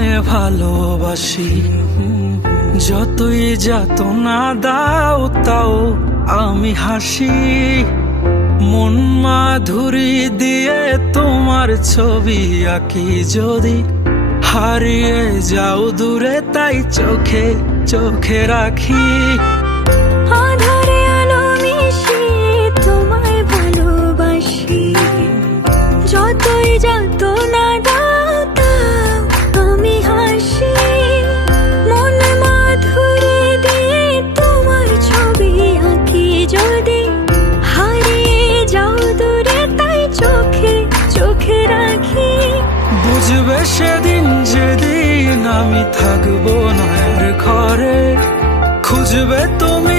তোমায় ভালোবাসি, যতই যাতনা দাও তাও আমি হাসি। মন মাধুরী দিয়ে তোমার ছবি আঁকি, যদি হারিয়ে যাও দূরে তাই চোখে চোখে রাখি। আধারে আলো মিশিয়ে তোমায় ভালোবাসি, যতই যাতনা দাও তাও আমি হাসি। মন মাধুরী দিয়ে তোমার ছবি আঁকি, যদি হারিয়ে যাও দূরে তাই চোখে চোখে রাখি। বুঝবে সেদিন যেদিন আমি থাকবো না ঘরে, খুঁজবে তুমি